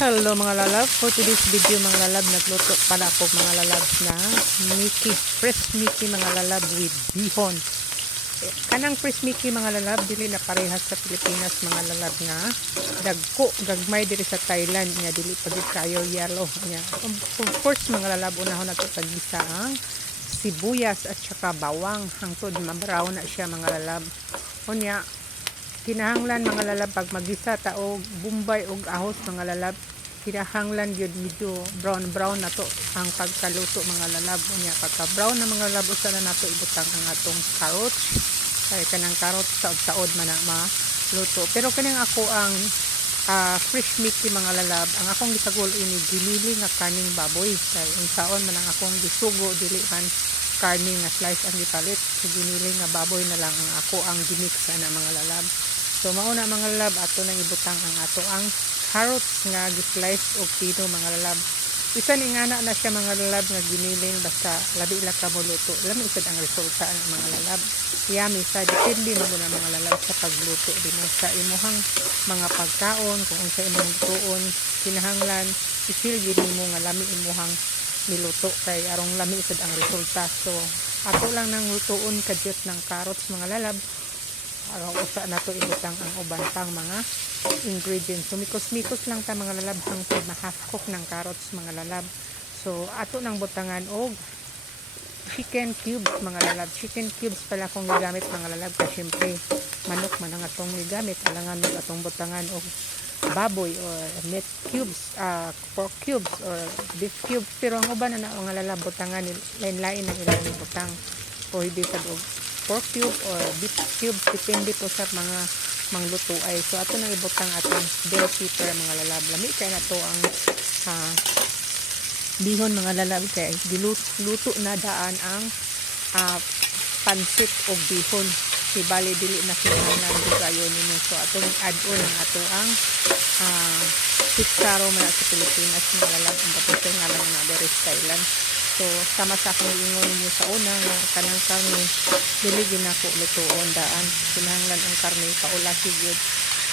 Hello mga lalab, for today's video mga lalab, nagluto pala ako mga lalab na Mickey, fresh Mickey mga lalab with bihon. Kanang fresh Mickey mga lalab, dili na parehas sa Pilipinas mga lalab nga dagko, gagmay diri sa Thailand nga dili pagit kayo yellow nga. Of course mga lalab, unahon na ito tagisa ang sibuyas at saka bawang, hangtod mabraw na siya mga lalab. Unya, kinahanglan mga lalab pag magisa taog bumbay og ahos mga lalab, kinahanglan yun medyo brown na to ang pagkaluto mga lalab. Unya pagka brown na mga lalab, usa na nato ibutang ang atong carrots, kay kanang carrots saod man na maluto. Pero kaning ako ang fresh Mickey mga lalab, ang akong gisagol ini ginili nga kaning baboy, kay unsaon man ang akong gisugo dili man karne nga slice ang gipalit, so ginili nga baboy na lang ang ako ang gimix na mga lalab. So mauna mga lalab, ato nang ibutang ang ato ang carrots nga gi-slice og pino mga lalab. Isa ni nga na siya mga lalab nga giniling, basta labi ila ka mo luto, lami isad ang resulta ng mga lalab. Yummy sa depende mo na mga lalab sa pagluto din sa imuhang mga pagkaon, kung unsa imong lutoon, kinahanglan i-feel gid mo nga lami imuhang niluto, kay arong lami isad ang resulta. So ato lang nang lutoon kadyot ng carrots mga lalab, arong usa na to ibutang ang uban pang mga ingredients. So mikos-mikos lang ta mga lalab hangtod na half cook ng carrots mga lalab. So ato nang butangan og chicken cubes mga lalab. Chicken cubes pala kung gigamit mga lalab, kasi syempre manok man ang atong gigamit, alangan mo atong butangan og baboy or meat cubes, pork cubes or beef cubes. Pero ang uban na mga lalab butangan lain-lain ang ilang butang, pwede sa pork cube or beef cube, depende po sa mga mangluto ay. So ato nang ibutang atong bell pepper mga lalab. Lami kay na to ang bihon mga lalab, kay diluto na daan ang pansit o bihon. Si bali dili na kinahanglan dugayo nimo. So atong add-on ang ato ang pitsaro man sa Pilipinas mga lalab, ang tapos nga lang na diri sa Thailand. So sama sa akong ingon niyo sa una nga kanang karne dili ginako lutoon daan, kinahanglan ang karne paulahi gyud.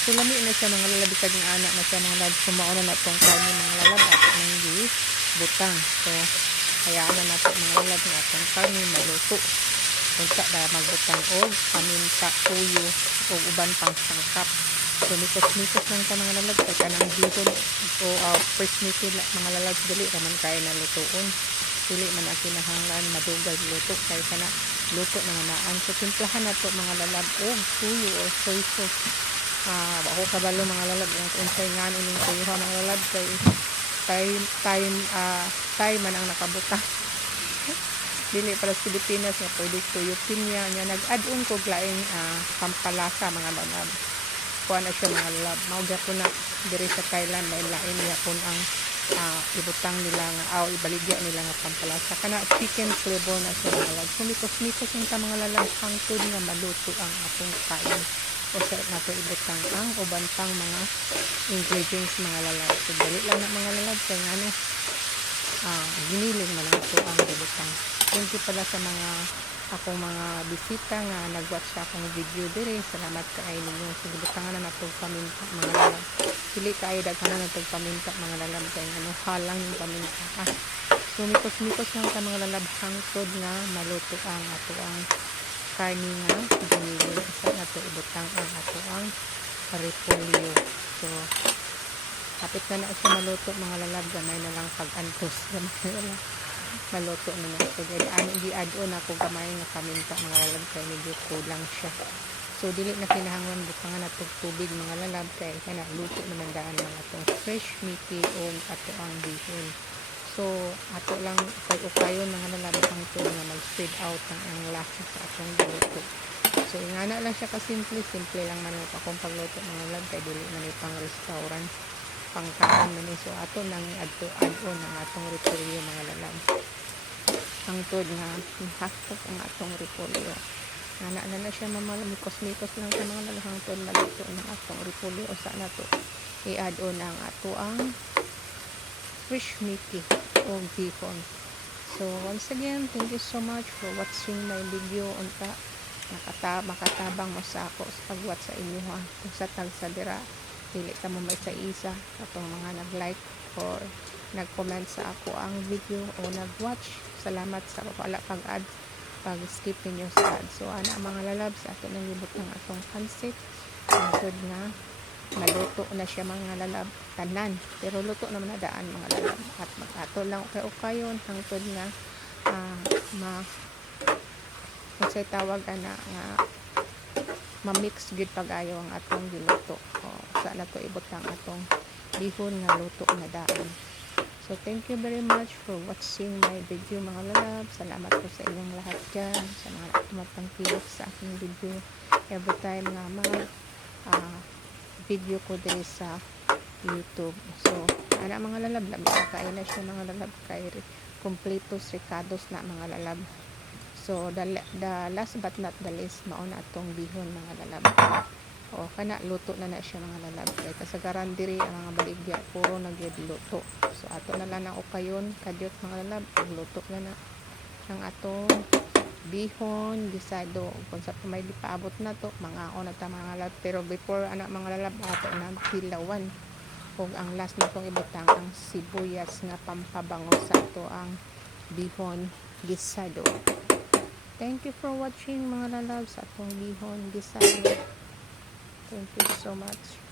So lami na siya mga lalab, kag ng anak na siya mga lalab, sumauna na tong karne mga lalab ato nang butang. So hayaan na nato mga lalab nga atong karne maluto. Unsa da magbutang og paminta, tuyo ug uban pang sangkap. So mikos-mikos lang ta mga lalab, kay kanang bihon o fresh meat mga lalab dili ra man kay na lutoon, dili man ang kinahanglan madugay luto, kay kana luto na naan. So timplahan na to mga lalab og tuyo or soy sauce. Ako kabalo mga lalab kung unsay nga ining tuyo mga lalab, kay time man ang nakabutang. Dili para sa Pilipinas nga pwede tuyo pinya nya, nag-add-on ko laing pampalasa mga lalab. Kuha na siya mga lalab, mauga po na diri sa Thailand lain yapon ang ibutang nila nga ibaligya nila nga pampalasa, kana chicken flavor na siya mga lalab. So mikos yung sa mga lalab hangtod nga maluto ang atong kain. O sa nato ibutang ang uban pang mga ingredients mga lalab. So dali lang na mga lalab, kaya nga no giniling man ito ang ibutang. Thank you pala sa mga akong mga bisita nga nag-watch sa akong video dire. Salamat kaayo ninyo. So gibutangan na natong paminta mga lalab. Dili kaayo daghan na natong paminta mga lalab, kay ano halang yung paminta. So mikos lang ta mga lalab hangtod nga maluto ang ato ang karne nga ginili. Sa nato ibutang ang ato ang repolyo. So kapit na siya maluto mga lalab, gamay na lang pag-antos, gamay na lang maluto na na. So gi-add-on ako gamay nga paminta mga lalab, kay medyo kulang siya. So dili na kinahanglan butangan natong tubig mga lalab, kay kana luto na nandaan lang atong fresh Mickey o ato ang bihon. So ato lang ukay-ukayon mga lalab hangtod nga mag-spread out ang lasa sa atong luto. So ingana lang siya kasimple, simple lang man ang akong pagluto mga lalab, kay dili man pang restaurant pangkaan man. So ato nang add-on ang atong repolyo mga lalab, hangtod nga hakot ang atong repolyo. Ana na siya mikos-mikos lang sa mga lalab hangtod maluto ng atong repolyo. O sa na to i-add-on ang ato ang fresh Mickey o bihon. So once again, thank you so much for watching my video. Unta makatabang mo sa ako sa pagwat sa inyo kung sa tag sa dira dili ta mo may isa atong mga nag-like or nag-comment sa ako ang video o nag-watch. Salamat sa wala pag-add, pag-skip ninyo sa ad. So ana mga lalabs, ato nang libot ng atong pansit. Good na maluto na siya mga lalab tanan, pero luto naman na daan mga lalab, at mag-ato lang kayo hangtod nga unsay tawag ana nga ma-mix gud pag-ayo ang atong giluto. O sa nato ibot lang atong bihon nga luto na daan. So thank you very much for watching my video mga lalab. Salamat po sa inyong lahat dyan, sa mga tumatangkilik sa aking video every time nga video ko din sa YouTube. So ana mga lalab, kain na siya mga lalab, kay completos ricados na mga lalab. So the last but not the least, mauna atong bihon mga lalab. O kana luto na siya mga lalab, kay kasagaran diri ang mga baligya puro nagyudluto. So ato na lang ang ukayon kadyot mga lalab, luto na ang atong bihon gisado. Kung sa may paabot na to mga na ta mga lalab, pero before ana mga lalab ato na tilawan, ug ang last na tong ibutang ang sibuyas nga pampabango sa ato ang bihon gisado. Thank you for watching mga lalab sa atong bihon gisado. Thank you so much.